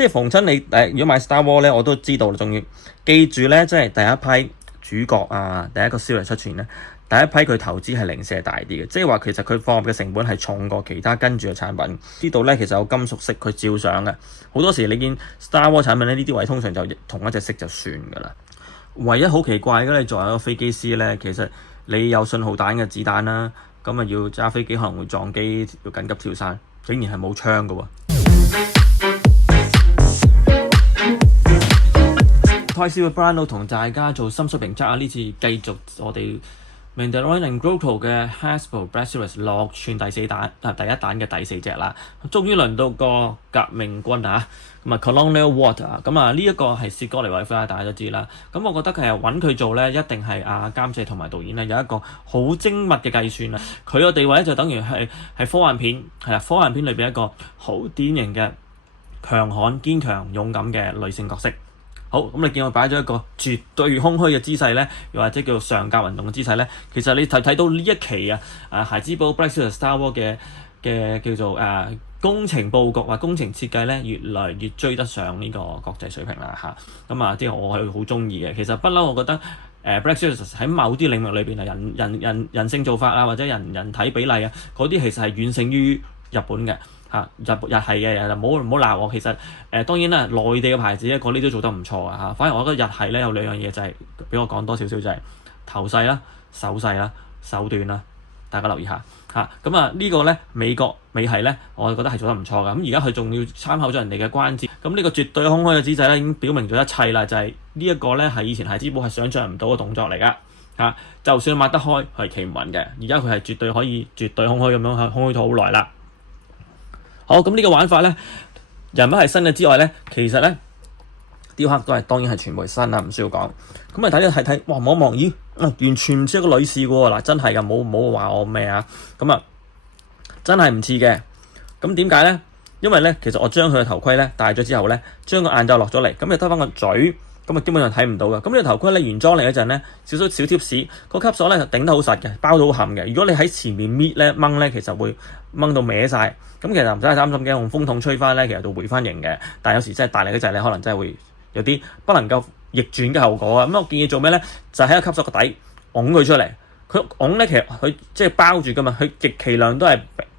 即係逢親你如果買 Star Wars 咧，我都知道，仲要記住咧，即係第一批主角啊，第一個燒嚟出現咧，第一批佢投資係零舍大啲嘅，即係話其實佢放入嘅成本係重過其他跟住嘅產品。呢度咧其實有金屬色，佢照相嘅。好多時你見 Star Wars 產品咧，呢啲位通常就同一隻色就算㗎啦。唯一好奇怪嘅，你作為一個飛機師咧，其實你有信號彈嘅子彈啦，咁啊要揸飛機可能會撞機，要緊急跳傘，竟然係冇槍㗎喎。開始嘅 Brian 同大家做深水評測啊！呢次繼續我哋 Mandalorian & Grogu 嘅 Hasbro Black Series 6寸第一彈嘅第4隻啦，終於輪到個革命軍啊！咁啊 Colonial War 啊，咁啊呢一個係薛哥尼韋夫啦，大家都知啦。咁我覺得佢係揾佢做咧，一定係監製同埋導演咧有一個好精密嘅計算啊！佢個地位咧就等於係科幻片，係啦，科幻片裏邊一個好典型嘅強悍、堅強、勇敢嘅女性角色。好，咁你見我擺咗一個絕對空虛嘅姿勢咧，又或者叫做上格運動嘅姿勢咧，其實你睇到呢一期孩之寶 Black Series Star Wars 嘅叫做工程佈局或工程設計咧，越來越追得上呢個國際水平啦嚇。咁即係我係好中意嘅。其實不嬲，我覺得Black Series 喺某啲領域裏邊啊，人性做法啊，或者人體比例啊，嗰啲其實係遠勝於日本嘅。日系嘅，唔好鬧我。其實當然啦，內地嘅牌子咧，嗰啲都做得唔錯啊。反而我覺得日系咧有兩樣嘢就係俾我講多少少，就係頭勢啦、手勢啦、手段啦，大家留意下咁呢個咧美系咧，我覺得係做得唔錯㗎。咁而家佢仲要參考咗人哋嘅關節，咁呢個絕對空虛嘅姿勢咧已經表明咗一切啦。就係呢一個咧係以前孩之寶係想像唔到嘅動作嚟㗎就算擘得開係企唔穩嘅，而家佢係絕對可以絕對空虛咁樣空虛咗好耐啦。好，咁呢個玩法咧，人物係新嘅之外咧，其實咧雕刻都係當然係全部係新啦，唔需要講。咁睇，哇望一望，咦，完全唔似一個女士喎。嗱，真係㗎，冇話我咩啊。咁真係唔似嘅。咁點解咧？因為咧，其實我將佢嘅頭盔咧戴咗之後咧，將個眼罩落咗嚟，咁就得翻個嘴。咁基本上睇唔到嘅。咁呢個頭盔咧原裝嚟嗰陣咧，少貼士，個吸鎖咧就頂得好實嘅，包到好冚嘅。如果你喺前面掹咧，其實會掹到歪晒。咁其實唔使擔心嘅，用風筒吹翻咧，其實就回翻形嘅。但係有時真係大力嗰陣咧，可能真係會有啲不能夠逆轉嘅後果啊。咁我建議做咩咧？就喺個吸鎖個底拱佢出嚟。佢拱咧，其實佢即係包住噶嘛，佢極其量都係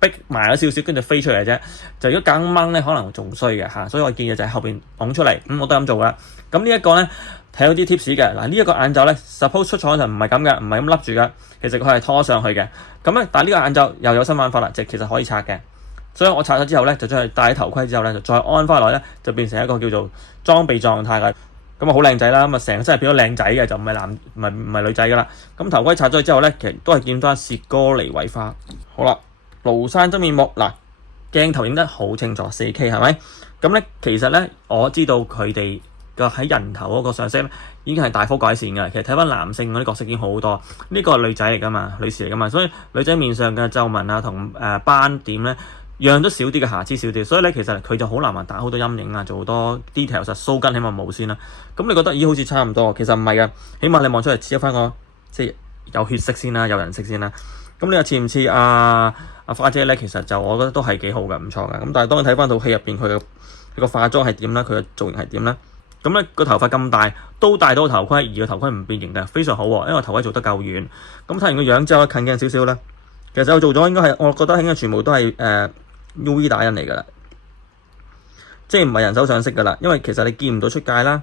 逼埋咗少少，跟住飛出嚟啫。就如果硬掹咧，可能仲衰嘅。所以我建議就喺後邊拱出嚟。我都咁做啦。咁呢一個咧睇到啲 tips 嘅。嗱，呢一個眼罩咧 suppose 出廠就唔係咁嘅，唔係咁笠住嘅。其實佢係拖上去嘅。咁咧，但係呢個眼罩又有新玩法啦，其實可以拆嘅。所以我拆咗之後咧，就將佢戴頭盔之後咧，就再安翻落咧，就變成一個叫做裝備狀態嘅。咁好靚仔啦。咁成個身係變咗靚仔嘅，就唔係女仔噶啦。咁頭盔拆咗之後咧，其實都係見翻薛哥尼韋花。好啦，廬山真面目嗱，鏡頭影得好清楚，4K 係咪？咁咧其實咧，我知道佢哋嘅喺人頭嗰個上色咧，已經係大幅改善嘅。其實睇翻男性嗰啲角色已經好多，呢個係女仔嚟噶嘛，女士嚟噶嘛，所以女仔面上嘅皺紋同斑點咧，樣都少啲嘅，瑕疵少啲，所以咧其實佢就好難話打好多陰影啊，做好多 detail， 實鬚根起碼冇先啦。咁你覺得咦好似差唔多，其實唔係嘅，起碼你望出嚟似翻個即係有血色先啦，有人色先啦。咁你又似唔似阿花姐咧？其實就我覺得都係幾好嘅，唔錯嘅。咁但係當你睇翻套戲入邊佢個化妝係點啦，佢嘅造型係點啦？咁咧個頭髮咁大都戴到個頭盔，而個頭盔唔變形嘅，非常好喎。因為個頭盔做得夠遠。咁睇完個樣之後，近鏡少少咧，其實我做咗應該係，我覺得應該全部都係UV 打印嚟㗎啦，即係唔係人手上色㗎啦。因為其實你見唔到出界啦，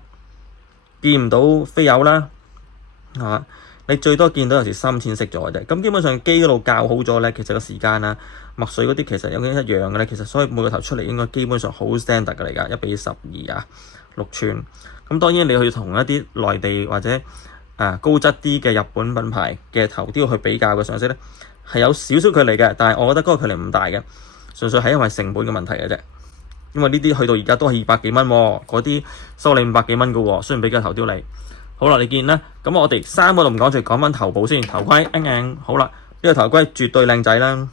見唔到飛友啦，你最多見到有時深淺色咗嘅啫。咁基本上機嗰度校好咗咧，其實個時間啊、墨水嗰啲其實有啲一樣嘅咧。其實所以每個頭出嚟應該基本上好 standard 嘅嚟㗎，1:12啊，6寸。咁當然你去同一啲內地或者高質啲嘅日本品牌嘅頭雕去比較嘅上色咧，係有少少距離嘅，但係我覺得嗰個距離唔大嘅，純粹係因為成本嘅問題嘅啫。因為呢啲去到而家都係200幾蚊喎，嗰啲收你500幾蚊嘅喎，雖然比較頭雕你。好啦，你見啦，咁我哋衫嗰度唔講住，講翻頭部先。頭盔好啦，呢個頭盔絕對靚仔啦。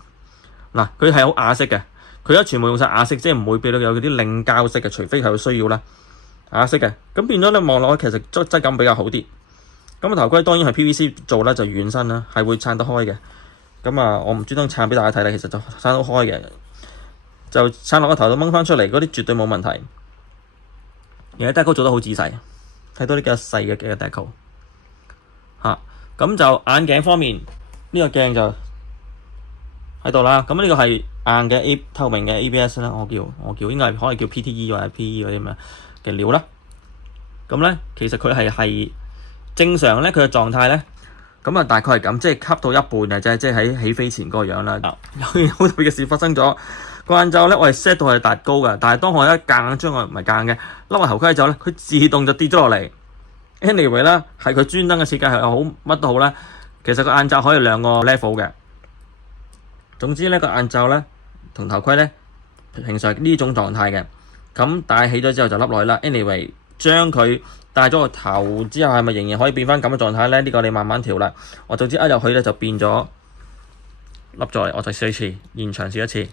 嗱，佢係好啞色嘅，佢而家全部用晒啞色，即係唔會俾到有嗰啲擰膠色嘅，除非係有需要啦。啞色嘅，咁變咗咧望落去其實質感比較好啲。咁頭盔當然係 PVC 做啦，就軟身啦，係會撐得開嘅。咁我唔專登撐俾大家睇啦，其實就撐得開嘅，就撐落個頭度掹翻出嚟，嗰啲絕對冇問題。而家 decal 做得好仔細，睇到呢個細嘅 decal 嚇。咁就眼鏡方面，呢個鏡就喺度啦。咁呢個係硬嘅透明嘅 ABS 啦，我叫應該係可以叫 PTE 或者 PE 嗰啲咁嘅料啦。咁咧其實佢係正常咧，佢嘅狀態咧，咁啊大概係咁，即係吸到一半嘅啫，即係喺起飛前嗰個樣啦。有件好特別嘅事發生咗，個眼罩咧我係 set 到係達高嘅，但係當我一夾將我唔係夾嘅笠個頭盔之後咧，佢自動就跌咗落嚟。anyway 啦，係佢專登嘅設計係好乜都好啦。其實個眼罩可以兩個 level 嘅。總之咧個眼罩咧同頭盔咧平常呢種狀態嘅，咁戴起咗之後就笠落去啦。anyway 將佢戴咗個頭之後係咪仍然可以變翻咁嘅狀態咧？呢個你慢慢調啦。我總之一入去咧就變咗笠咗嚟，我就試一次，現場試一次。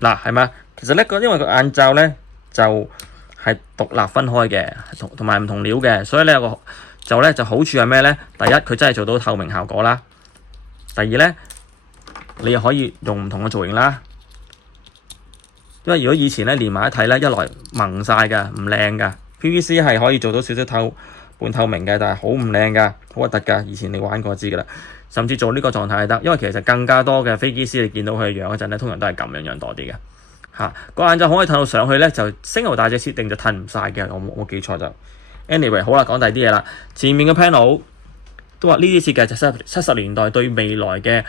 嗱係咪？其實咧因為個眼罩咧就係獨立分開嘅，同埋唔同料嘅，所以咧有個就好處係咩咧？第一佢真係做到透明效果啦。第二咧，你又可以用唔同嘅造型啦。因為如果以前咧連埋一睇咧，一來蒙晒㗎，唔靚㗎。PVC 係可以做到少少半透明嘅，但係好唔靚㗎，好核突㗎。以前你玩過就知㗎啦。甚至做呢個狀態係得，因為其實更加多嘅飛機師你見到佢嘅樣嗰陣咧，通常都係咁樣多啲嘅。個眼罩可以褪到上去咧，就single大隻設定就褪唔晒嘅。我冇記錯就。anyway 好啦，講第二啲嘢啦。前面嘅 panel 都話呢啲設計就70年代對未來嘅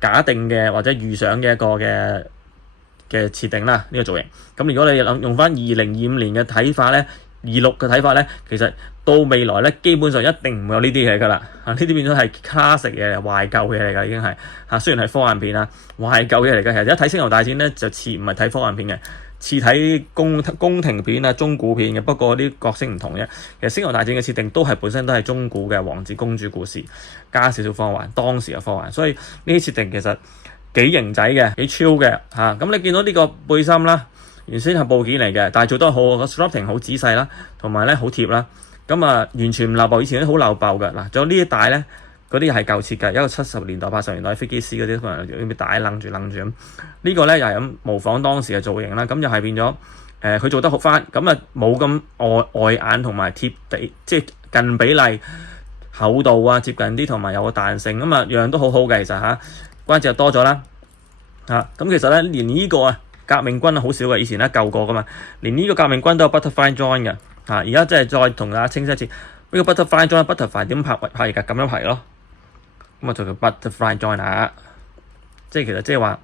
假定嘅或者預想嘅一個嘅設定啦，呢個造型。咁如果你用翻2025年嘅睇法咧，26嘅睇法咧，其實到未來咧基本上一定唔會有呢啲嘢㗎啦。呢啲變咗係 classic 嘢嚟，懷舊嘢嚟㗎已經係雖然係科幻片啊，懷舊嘢嚟㗎。其實一睇星球大戰咧就似唔係睇科幻片嘅，似睇宮廷片啊、中古片嘅。不過啲角色唔同啫。其實星球大戰嘅設定本身都係中古嘅王子公主故事，加少少科幻，當時嘅科幻。所以呢啲設定其實幾型仔嘅，幾超嘅嚇。咁你見到呢個背心啦，原先係部件嚟嘅，但係做得好，個 sculpting 好仔細啦，同埋咧好貼啦。咁完全唔漏爆，以前啲好漏爆嘅。嗱，仲有呢啲帶咧，嗰啲係舊設計，一個70年代、80年代飛機師嗰啲可能有啲帶楞住咁。呢個咧又係咁模仿當時嘅造型啦，咁又係變咗佢做得好翻，咁冇咁外眼同埋貼地，即係近比例厚度啊接近啲，同埋有個彈性，咁樣都好好嘅。其實關節又多咗啦咁其實咧連呢個革命軍好少嘅，以前咧舊過噶嘛，連呢個革命軍都有 butterfly join 嘅。而家即係再同大家清晰一次，呢個 butterfly join 點拍而家咁樣排咯，咁就叫 butterfly join 即係其實即係話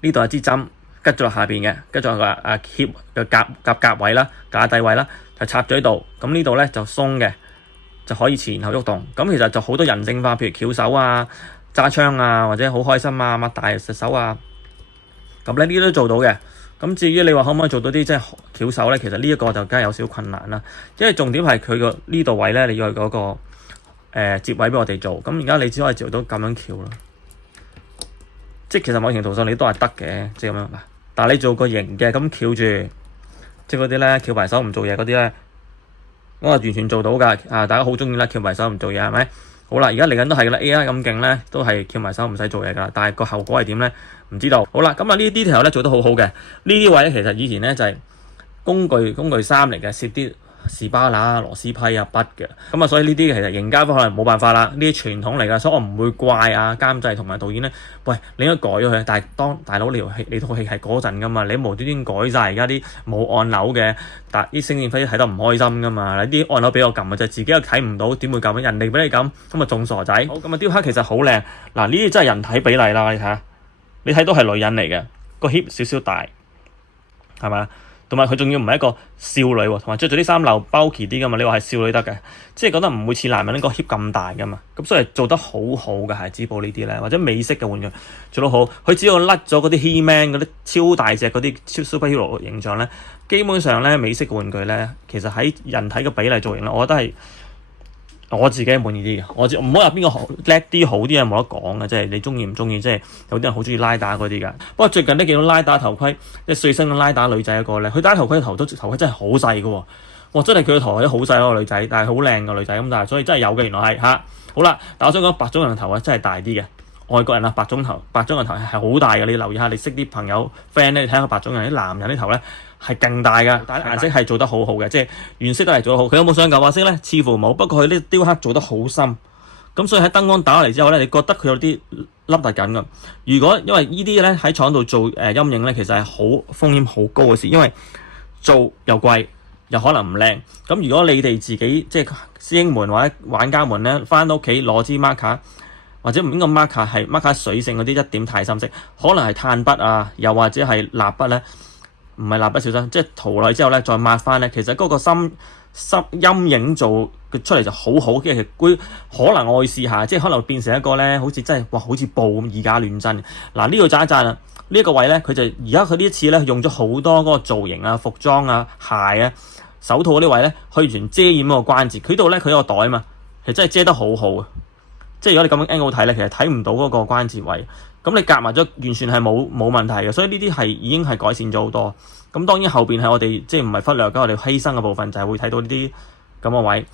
呢度係支針拮咗落下邊嘅，拮咗個協嘅夾位啦，架底位啦，就插咗喺度。咁呢度咧就鬆嘅，就可以前後喐動。咁其實就好多人性化，譬如翹手啊、揸槍啊，或者好開心啊、擘大隻手啊，咁咧呢啲都做到嘅。咁至於你話可唔可以做到啲即係翹手咧？其實呢一個就梗係有少少困難啦。因為重點係佢個呢度位咧，你要去嗰個接位俾我哋做。咁而家你只可以做到咁樣翹啦。即係其實某程度上你都係得嘅，即係咁樣。但係你做個型嘅咁翹住，即係嗰啲咧翹埋手唔做嘢嗰啲咧，我話完全做到㗎。大家好中意啦，翹埋手唔做嘢係咪？好啦，而家嚟緊都係㗎啦 ，AI 咁勁咧，都係翹埋手唔使做嘢㗎啦。但係個後果係點咧？唔知道。好啦，咁呢啲 detail 咧做得好好嘅。呢啲位咧其實以前咧就係工具衫嚟嘅，攝啲士巴拿、螺絲批啊、筆嘅。咁所以呢啲其實營家可能冇辦法啦，呢啲傳統嚟㗎，所以我唔會怪監製同埋導演咧。喂，你應該改咗佢。但係當大佬你套戲係嗰陣㗎嘛，你無端端改晒而家啲冇按鈕嘅，但啲星戰飛睇得唔開心㗎嘛。你啲按鈕俾我撳嘅啫，自己又睇唔到，點會撳？人哋俾你撳，咁仲傻仔。好，咁雕刻其實好靚。嗱，呢啲真係人體比例啦，你睇下。你睇到係女人嚟嘅，個 hip 少少大，係咪？同埋佢仲要唔係一個少女喎，同埋着咗啲衫漏 bulky 啲噶嘛？你話係少女得嘅，即係覺得唔會似男人呢個 hip 咁大噶嘛？咁所以做得好好嘅係織布呢啲咧，或者美式嘅玩具做得好。佢只要甩咗嗰啲 He-Man 嗰啲超大隻嗰啲超 superhero 形象咧，基本上咧美式嘅玩具咧，其實喺人體嘅比例造型咧，我覺得係。我自己滿意啲嘅，我唔好話邊個叻啲好啲係冇得講嘅，即係你中意唔中意，即係有啲人好中意拉打嗰啲㗎。不過最近都見到拉打頭盔，即係最新嘅拉打女仔一個咧，佢戴頭盔頭盔真係好細嘅喎，哇！真係佢個頭係好細嗰個女仔，但係好靚嘅女仔咁，但係所以真係有嘅原來係嚇。好啦，但我想講白種人頭真係大啲嘅，外國人啊，白種人頭係好大嘅。你留意下，你識啲朋友 friend 咧，你睇下白種人啲男人啲頭咧係勁大嘅，但係顏色係做得好好嘅，即係原色都係做得好。佢有冇上舊畫色咧？似乎冇，不過佢啲雕刻做得好深。咁所以喺燈光打落嚟之後咧，你覺得佢有啲凹凸緊㗎。如果因為呢啲咧喺廠度做陰影咧，其實係好風險好高嘅事，因為做又貴又可能唔靚。咁如果你哋自己即係師兄們或者玩家們咧，翻到屋企攞支 marker 或者唔應該 marker 係 marker 水性嗰啲一點太深色，可能係炭筆啊，又或者係蠟筆咧，唔係蠟筆小心，即係塗落去之後咧再抹翻咧，其實嗰個深陰影做佢出嚟就好好嘅。其實佢可能我去試下，即係可能變成一個咧，好似真係哇，好似布咁以假亂真。嗱呢度讚一讚啊！呢一個位咧，佢就而家佢呢一次咧用咗好多嗰個造型啊、服裝啊、鞋啊、手套嗰啲位咧，去完全遮掩嗰個關節。佢度咧佢有個袋啊嘛，其實真係遮得好好啊！即係如果你咁樣 angle 睇咧，其實睇唔到嗰個關節位。咁你夾埋咗，完全係冇問題嘅。所以呢啲係已經係改善咗好多。咁當然後邊係我哋即係唔係忽略嘅，我哋犧牲嘅部分就係會睇到呢啲咁嘅位。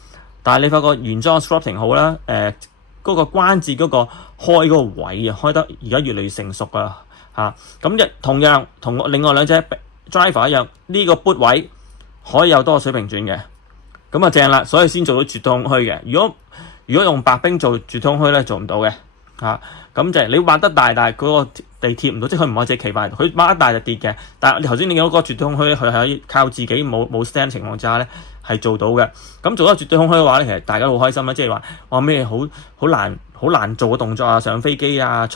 但係你發覺原裝 sculpting 好啦，嗰個關節嗰個開嗰個位啊，開得而家越嚟越成熟啊嚇。咁同樣同另外兩隻 driver 一樣，呢個 boot 位可以有多個水平轉嘅，咁啊正啦，所以先做到絕對空虛嘅。如果用白冰做絕對空虛咧，做唔到嘅嚇。咁就係你畫得大，但係嗰個地貼唔到，即係佢唔可以自己企翻。佢畫得大就跌嘅，但係你頭先你見到嗰個絕對空虛咧，佢係可以靠自己冇 stand 情況之下咧係做到嘅。咁做得絕對空虛嘅話咧，其實大家都好開心啦，即係話咩好難做嘅動作啊，上飛機啊，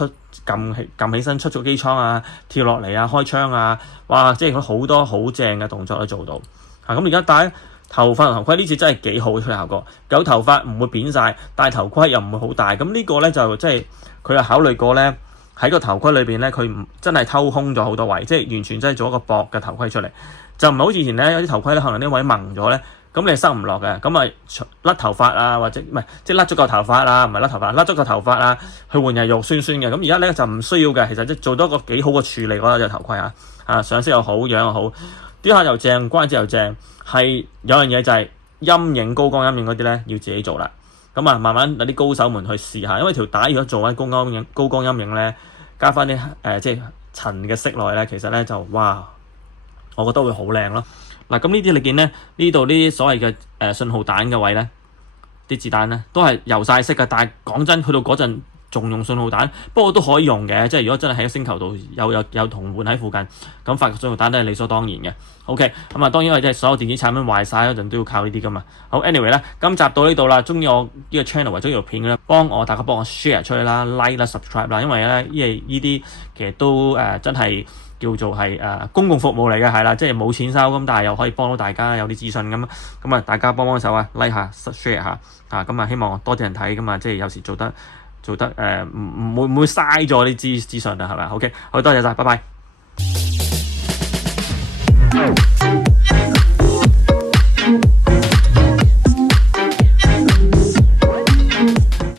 撳起身出咗機艙啊，跳落嚟啊，開槍啊，哇！即係好多好正嘅動作都做到嚇。咁而家戴頭髮同頭盔呢次真係幾好嘅效果，有頭髮唔會扁晒，戴頭盔又唔會好大。咁呢個咧就即係佢係考慮過咧，喺個頭盔裏邊咧，佢唔真係偷空咗好多位，即係完全真係做一個薄嘅頭盔出嚟，就唔係好似以前咧有啲頭盔咧，可能呢位蒙咗咧，咁你塞唔落嘅，咁啊甩頭髮啊，或者唔係即係甩咗個頭髮啊，唔係甩頭髮，甩咗個頭髮啊，去換日肉酸酸嘅。咁而家咧就唔需要嘅，其實即係做多一個幾好嘅處理嗰隻頭盔啊，上色又好，樣又好，啲下又正，關節又正。係有樣嘢就係陰影高光陰影嗰啲咧，要自己做啦。咁啊，慢慢有啲高手們去試下，因為條帶如果做翻高光陰影咧，加翻啲即係塵嘅色落去咧，其實咧就哇，我覺得會好靚咯。嗱，咁呢啲你見咧，呢度呢啲所謂嘅信號彈嘅位咧，啲子彈咧都係油晒色嘅。但係講真，去到嗰陣仲用信號彈，不過都可以用嘅。即係如果真係喺個星球度有同伴喺附近，咁發個信號彈都係理所當然嘅。OK，咁啊當然我哋所有電子產品壞晒嗰陣都要靠呢啲噶嘛。好 anyway 咧，今集到呢度啦。中意我呢個 channel 或者呢條片嘅咧，大家幫我 share 出去啦 ，like 啦 subscribe 啦，因為咧呢啲其實都真係叫做係公共服務嚟嘅，係啦，即係冇錢收咁，但係又可以幫到大家有啲資訊咁啊，大家幫手啊 like 下 share 下咁啊，希望多啲人睇咁啊，即係有時做得唔會嘥咗啲資訊啊，係咪？ OK， 好多謝晒，拜拜。